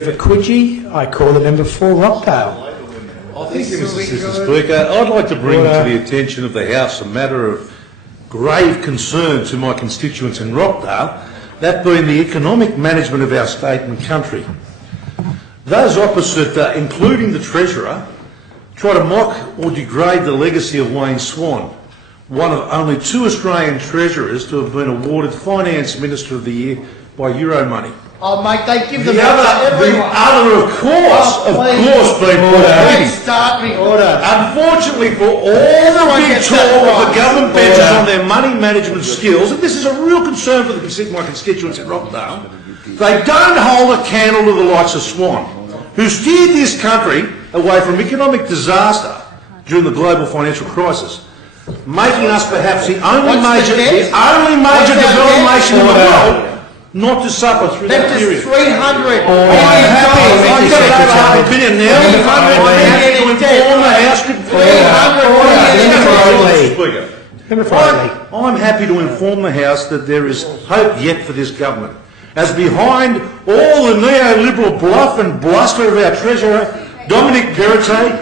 For Coogee, I call the member for Rockdale. Thank you, Mr. Assistant Speaker. I'd like to bring to the attention of the House a matter of grave concern to my constituents in Rockdale, that being the economic management of our state and country. Those opposite, including the Treasurer, try to mock or degrade the legacy of Wayne Swan, one of only 2 Australian Treasurers to have been awarded Finance Minister of the Year by Euro money. Oh, mate, they give them The other, being put start me. Unfortunately, for all the big talk of the government benches on their money management skills, and this is a real concern for my constituents in Rockdale, they don't hold a candle to the likes of Swan, who steered this country away from economic disaster during the global financial crisis, making us perhaps the only major developed nation in the world not to suffer through that period. 300 I'm happy to inform the House. I'm happy to inform the House that there is hope yet for this government, as behind all the neoliberal bluff and bluster of our Treasurer, Dominic Perrottet,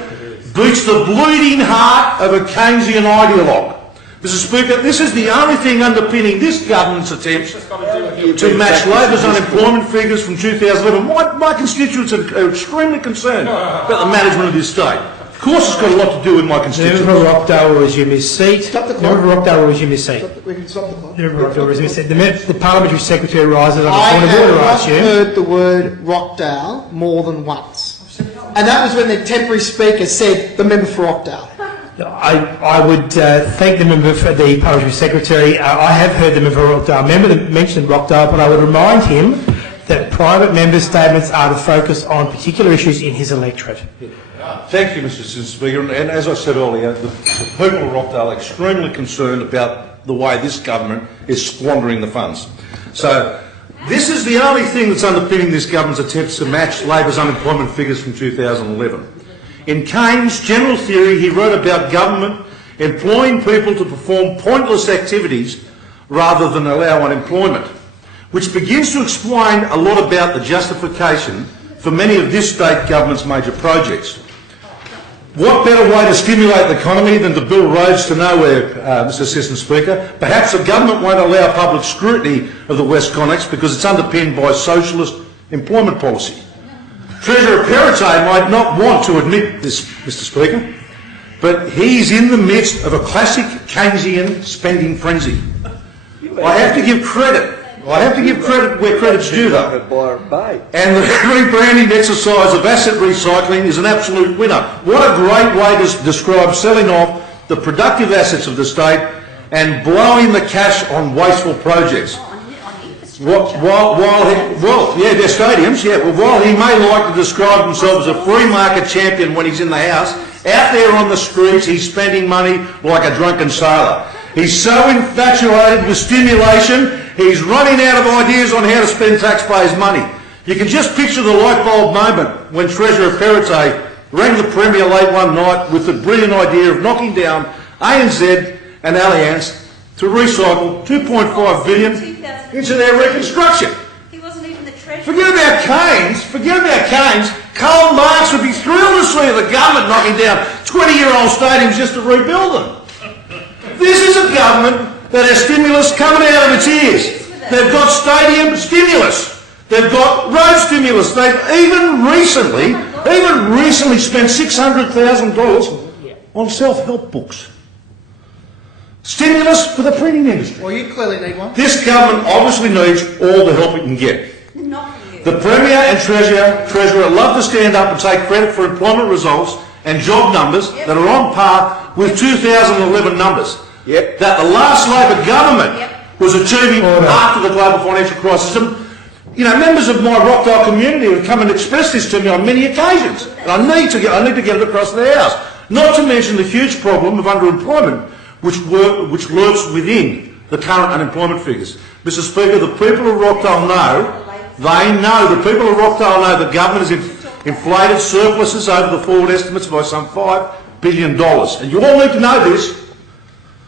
beats the bleeding heart of a Keynesian ideologue. Mr. Speaker, this is the only thing underpinning this government's attempts to match Labor's unemployment figures from 2011. My constituents are extremely concerned about the management of this state. Of course it's got a lot to do with my constituents. Member Rockdale will resume his seat. Member Rockdale will resume his seat. We can stop the clock. Member Rockdale will resume his seat. The Parliamentary Secretary rises on I the point of order, I assume. have heard the word Rockdale more than once. And that was when the temporary speaker said the member for Rockdale. I would thank the member for the Parliamentary Secretary. I have heard the member for Rockdale mention Rockdale, but I would remind him that private member statements are to focus on particular issues in his electorate. Thank you, Mr. Assistant Speaker. And as I said earlier, the people of Rockdale are extremely concerned about the way this government is squandering the funds. So this is the only thing that's underpinning this government's attempts to match Labor's unemployment figures from 2011. In Keynes' general theory, he wrote about government employing people to perform pointless activities rather than allow unemployment, which begins to explain a lot about the justification for many of this state government's major projects. What better way to stimulate the economy than to build roads to nowhere, Mr. Assistant Speaker? Perhaps the government won't allow public scrutiny of the West Connex because it's underpinned by socialist employment policy. Treasurer Perrottet might not want to admit this, Mr. Speaker, but he's in the midst of a classic Keynesian spending frenzy. I have to give credit where credit's due, though. And the rebranding exercise of asset recycling is an absolute winner. What a great way to describe selling off the productive assets of the state and blowing the cash on wasteful projects. While they're stadiums, yeah. Well, while he may like to describe himself as a free market champion when he's in the House, out there on the streets he's spending money like a drunken sailor. He's so infatuated with stimulation, he's running out of ideas on how to spend taxpayers' money. You can just picture the light bulb moment when Treasurer Perrottet rang the Premier late one night with the brilliant idea of knocking down ANZ and Allianz to recycle $2.5 billion into their reconstruction. He wasn't even the Treasurer. Forget about Keynes. Karl Marx would be thrilled to see the government knocking down 20-year-old stadiums just to rebuild them. This is a government that has stimulus coming out of its ears. They've got stadium stimulus. They've got road stimulus. They've even recently spent $600,000 on self-help books. Stimulus for the printing industry. Well, you clearly need one. This government obviously needs all the help it can get. Not for you. The Premier and Treasurer love to stand up and take credit for employment results and job numbers that are on par with 2011 numbers. That the last Labor government was achieving after the global financial crisis. And, you know, members of my Rockdale community have come and expressed this to me on many occasions. And I need to get it across the House. Not to mention the huge problem of underemployment, which lurks within the current unemployment figures. Mr. Speaker, the people of Rockdale know the government has inflated surpluses over the forward estimates by some $5 billion. And you all need to know this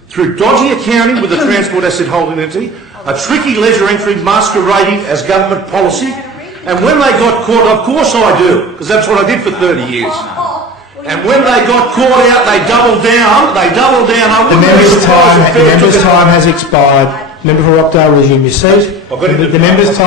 through dodgy accounting with the Transport Asset Holding Entity, a tricky ledger entry masquerading as government policy, And when they got caught, of course I do, because that's what I did for 30 years. And when they got caught out, they doubled down. I The wouldn't be surprised if member's Fair took it. time has expired. Member for Rockdale, resume your seat. I've got it. The member's time